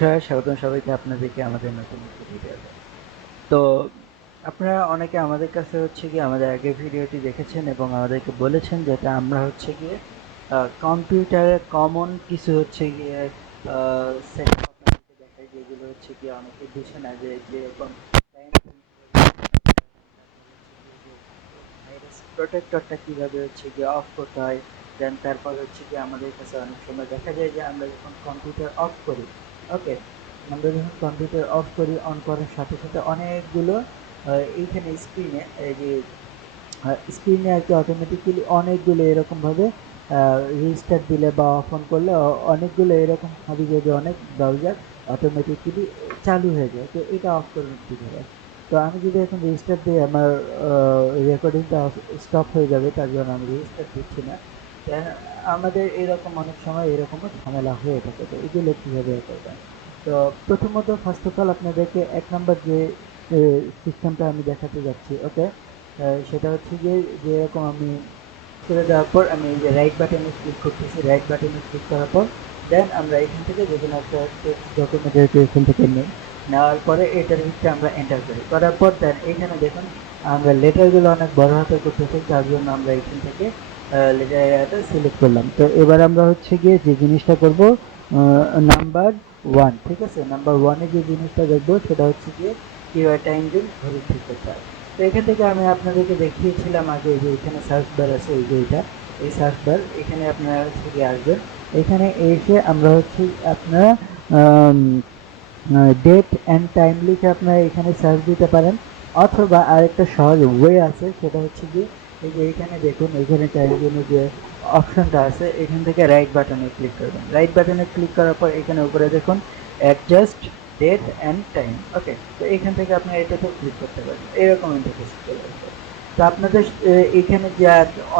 স্বাগতম সবাইকে আপনাদেরকে আমাদের নতুন একটি ভিডিওতে। তো আপনারা অনেকে আমাদের কাছে হচ্ছে গিয়ে আমাদের আগের ভিডিওটি দেখেছেন এবং আমাদেরকে বলেছেন যাতে আমরা হচ্ছে গিয়ে কম্পিউটারে কমন কিছু হচ্ছে গিয়ে সেটআপ আপনাদেরকে দেখাই, যেগুলো হচ্ছে গিয়ে অনেকে বুঝে না, যে যেরকম ভাইরাস প্রোটেক্টরটা কিভাবে হচ্ছে গিয়ে অফ করতে হয়। দেন তারপর হচ্ছে গিয়ে আমাদের কাছে অনেক সময় দেখা যায় যে আমরা যখন কম্পিউটার অফ করি, ওকে, আমরা যখন কম্পিউটার অফ করি, অন করার সাথে সাথে অনেকগুলো এইখানে স্ক্রিনে, এই যে স্ক্রিনে আর কি অটোমেটিক্যালি অনেকগুলো এরকমভাবে রেজিস্টার দিলে বা অফ অন করলে অনেকগুলো এরকম হাবি যাবে, অনেক ব্রাউজার অটোমেটিক্যালি চালু হয়ে যায়। তো এটা অফ করবেন কীভাবে? তো আমি যদি এখন রেজিস্টার দিই, আমার রেকর্ডিংটা স্টপ হয়ে যাবে, তার জন্য আমি রেজিস্টার দিচ্ছি না। দেন আমাদের এরকম অনেক সময় এরকমও ঝামেলা হয়ে থাকে। তো এগুলো কীভাবে করবেন? তো প্রথমত ফার্স্ট অফ অল আপনাদেরকে এক নাম্বার যে সিস্টেমটা আমি দেখাতে যাচ্ছি, ওকে, সেটা হচ্ছে যে যেরকম আমি করে দেওয়ার পর আমি এই যে রাইট বাটনে ক্লিক করতেছি, রাইট বাটনে ক্লিক করার পর দেন আমরা এখান থেকে যে কোনো একটা টেক্সট ডকুমেন্টের এখান থেকে নিই, নেওয়ার পরে এটার ভিতরে আমরা এন্টার করি, করার পর দেন এখানে দেখুন আমরা লেটারগুলো অনেক বড় হাতে করতেছি, তার জন্য আমরা এখান থেকে লেটারটা সিলেক্ট করলাম। তো এবার আমরা হচ্ছে গিয়ে যে জিনিসটা করব, নাম্বার ওয়ান, ঠিক আছে, নাম্বার ওয়ানে যে জিনিসটা দেখবো সেটা হচ্ছে গিয়ে কীভাবে টাইম জোন ঘড়ি ঠিক করতে হয়। তো এখান থেকে আমি আপনাদেরকে দেখিয়েছিলাম আগে যে এখানে সার্চ বার আছে, এই যে এটা, এই সার্চ বার, এখানে আপনারা হচ্ছে গিয়ে আসবেন। এখানে এসে আমরা হচ্ছে আপনারা ডেট অ্যান্ড টাইম লিখে আপনারা এখানে সার্চ দিতে পারেন, অথবা আরেকটা সহজ ওয়ে আছে, সেটা হচ্ছে গিয়ে এই যে এখানে দেখুন, এখানে টাইম জোনের যে অপশনটা আছে, এখান থেকে রাইট বাটনে ক্লিক করবেন। রাইট বাটনে ক্লিক করার পর এখানে উপরে দেখুন অ্যাডজাস্ট ডেট অ্যান্ড টাইম, ওকে, তো এখান থেকে আপনি এটাতে ক্লিক করতে পারেন, এরকম ইন্টারফেস চলে আসবে। তো আপনাদের এখানে যে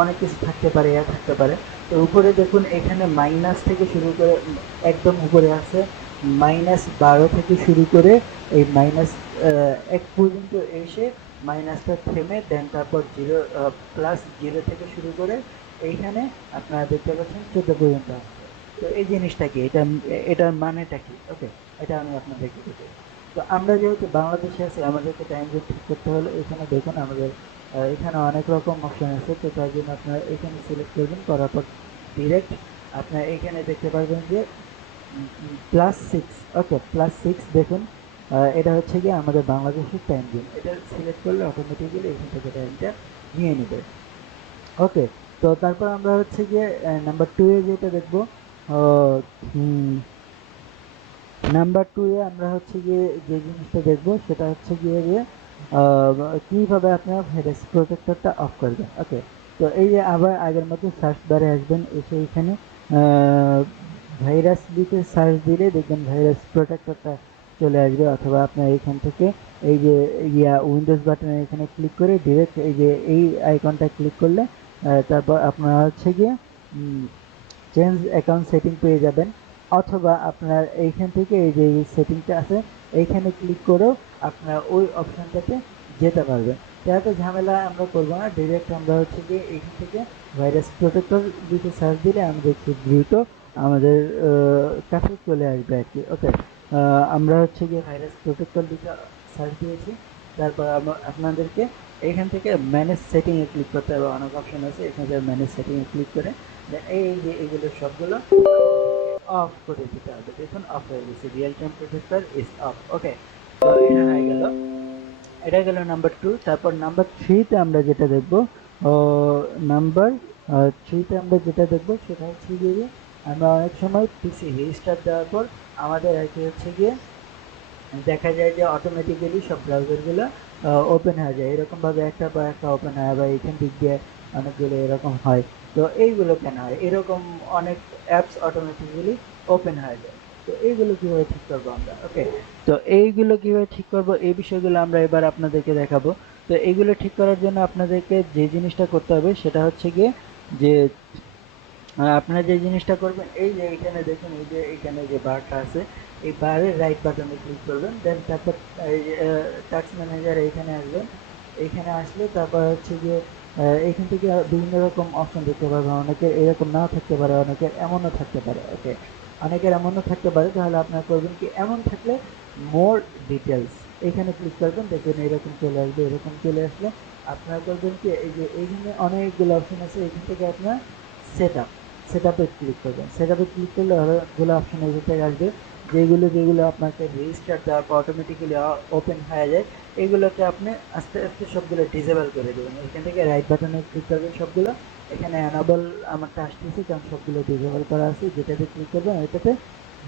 অনেক কিছু থাকতে পারে, থাকতে পারে। তো উপরে দেখুন এখানে মাইনাস থেকে শুরু করে একদম উপরে আছে -12 থেকে শুরু করে এই এক পর্যন্ত এসে মাইনাসটা থেমে দেন তারপর জিরো, +0 থেকে শুরু করে এইখানে আপনারা দেখতে পাচ্ছেন 14 পর্যন্ত আসছে। তো এই জিনিসটা কি, এটার মানেটা কি? ওকে, এটা আমি আপনাদেরকে বলি। তো আমরা যেহেতু বাংলাদেশে আছি, আমাদেরকে টাইম জোন ঠিক করতে হলে এখানে দেখুন আমাদের এখানে অনেক রকম অপশন আছে। তো তার জন্য আপনারা এখানে সিলেক্ট করবেন, করার পর ডিরেক্ট আপনারা এখানে দেখতে পারবেন যে +6, ওকে, +6 দেখুন, এটা হচ্ছে গিয়ে আমাদের বাংলাদেশের টাইম জোন। এটা সিলেক্ট করলে অটোমেটিক্যালি এখান থেকে টাইমটা নিয়ে নেবে। ওকে, তো তারপর আমরা হচ্ছে গিয়ে নাম্বার 2 এ যেটা দেখব, নাম্বার 2 এ আমরা হচ্ছে গিয়ে যে জিনিসটা দেখব সেটা হচ্ছে গিয়ে যে কিভাবে আপনারা ভাইরাস প্রোটেক্টরটা অফ করবেন। ওকে, তো এই যে আবার আগের মতো সার্চ বারে আসবেন, এসে এখানে ভাইরাস লিখে সার্চ দিলে দেখবেন ভাইরাস প্রোটেক্টরটা চলে আসবে, অথবা আপনার এখান থেকে এই যে উইন্ডোজ বাটনে এখানে ক্লিক করে ডিরেক্ট এই যে এই আইকনটা ক্লিক করলে তারপর আপনারা হচ্ছে গিয়ে চেঞ্জ অ্যাকাউন্ট সেটিং পেয়ে যাবেন, অথবা আপনার এইখান থেকে এই যে সেটিংটা আছে এইখানে ক্লিক করেও আপনারা ওই অপশনটাতে যেতে পারবেন। তো এত ঝামেলা আমরা করবো না, ডিরেক্ট আমরা হচ্ছে গিয়ে এইখান থেকে ভাইরাস প্রোটেক্টর দিতে সার্চ দিলে আমাদের খুব দ্রুত আমাদের কাছে চলে আসবে আর কি। ওকে, আমরা হচ্ছে গিয়ে ভাইরাস প্রোটেক্টর দিতে সার্চ দিয়েছি, তারপর আপনাদেরকে এইখান থেকে ম্যানেজ সেটিংয়ে ক্লিক করতে হবে, অনেক অপশন আছে, এখান থেকে ম্যানেজ সেটিংয়ে ক্লিক করে এই যে এগুলো সবগুলো অফ করে দিতে হবে। দেখুন অফ হয়ে গেছে, real time processor is off. Okay, তো এটা হয়ে গেল, এটা গেল নাম্বার 2। তারপর নাম্বার 3 তে আমরা যেটা দেখব, নাম্বার 3 তে আমরা যেটা দেখব সেটা হচ্ছে গিয়ে আমরা অনেক সময় পিসি রিস্টার্ট দেওয়ার পর আমাদের আর কি হচ্ছে গিয়ে দেখা যায় যে অটোমেটিক্যালি সব ব্রাউজারগুলো ওপেন হয়ে যায়, এরকমভাবে একটা পর একটা ওপেন হয়, বা এখান দিক দিয়ে অনেকগুলো এরকম হয়। তো এইগুলো কেন হয় এরকম? অনেক অ্যাপস অটোমেটিক্যালি ওপেন হয়ে যায়। তো এইগুলো কিভাবে ঠিক করবো আমরা? ওকে, তো এইগুলো কিভাবে ঠিক করবো এই বিষয়গুলো আমরা এবার আপনাদেরকে দেখাবো। তো এইগুলো ঠিক করার জন্য আপনাদেরকে যে জিনিসটা করতে হবে সেটা হচ্ছে গিয়ে যে আপনারা যে জিনিসটা করবেন, এই যে এখানে দেখুন, এই যে এখানে যে বারটা আছে, এই বারের রাইট বাটনে ক্লিক করবেন, দেন তারপর টাস্ক ম্যানেজার এইখানে আসবেন। এইখানে আসলে তারপর হচ্ছে গিয়ে এইখান থেকে বিভিন্ন রকম অপশন দেখতে পারবেন, অনেকের এরকম নাও থাকতে পারে, অনেকের এমনও থাকতে পারে। ওকে, অনেকের এমনও থাকতে পারে, তাহলে আপনারা করবেন কি, এমন থাকলে মোর ডিটেলস এখানে ক্লিক করবেন, দেখবেন এরকম চলে আসবে। এরকম চলে আসলে আপনারা করবেন কি, এই যে এইখানে অনেকগুলো অপশন আছে, এখান থেকে আপনার সেট আপ, সেট আপে ক্লিক করবেন। সেট আপে ক্লিক করলে অনেকগুলো অপশন এখান থেকে আসবে, যেগুলো যেগুলো আপনাকে রেজিস্টার দেওয়ার পর অটোমেটিক্যালি ওপেন হয়ে যায়, এগুলোকে আপনি আস্তে আস্তে সবগুলো ডিসেবল করে দেবেন। এখান থেকে রাইট বাটনে ক্লিক করবেন সবগুলো। এখানে অ্যানাবল আমারটা আসতেছে, কারণ সবগুলো ডিসেবল করা আছে। যেটাতে ক্লিক করবেন ওইটাতে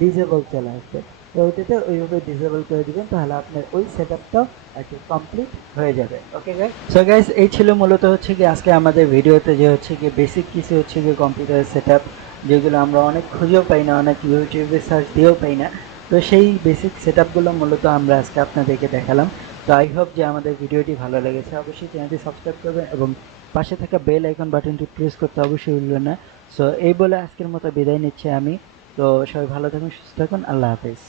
ডিসেবল চলে আসবে, তো ওইটাতে ওইভাবে ডিসেবল করে দিবেন, তাহলে আপনার ওই সেট আপটাও আর কি কমপ্লিট হয়ে যাবে। ওকে গাইস, সো গাইস এই ছিল মূলত হচ্ছে কি আজকে আমাদের ভিডিওতে, যে হচ্ছে কি বেসিক কিছু হচ্ছে কি কম্পিউটারের সেট আপ, যেগুলো আমরা অনেক খুঁজেও পাই না, অনেক ইউটিউবে সার্চ দিয়েও পাই না। তো সেই বেসিক সেট আপগুলো মূলত আমরা আজকে আপনাদেরকে দেখালাম। তো আই হোপ যে আমাদের ভিডিওটি ভালো লেগেছে। অবশ্যই চ্যানেলটি সাবস্ক্রাইব করবেন এবং পাশে থাকা বেল আইকন বাটনটি প্রেস করতে অবশ্যই ভুলবেন না। সো এই বলে আজকের মতো বিদায় নিচ্ছি আমি। তো সবাই ভালো থাকুন, সুস্থ থাকুন, আল্লাহ হাফেজ।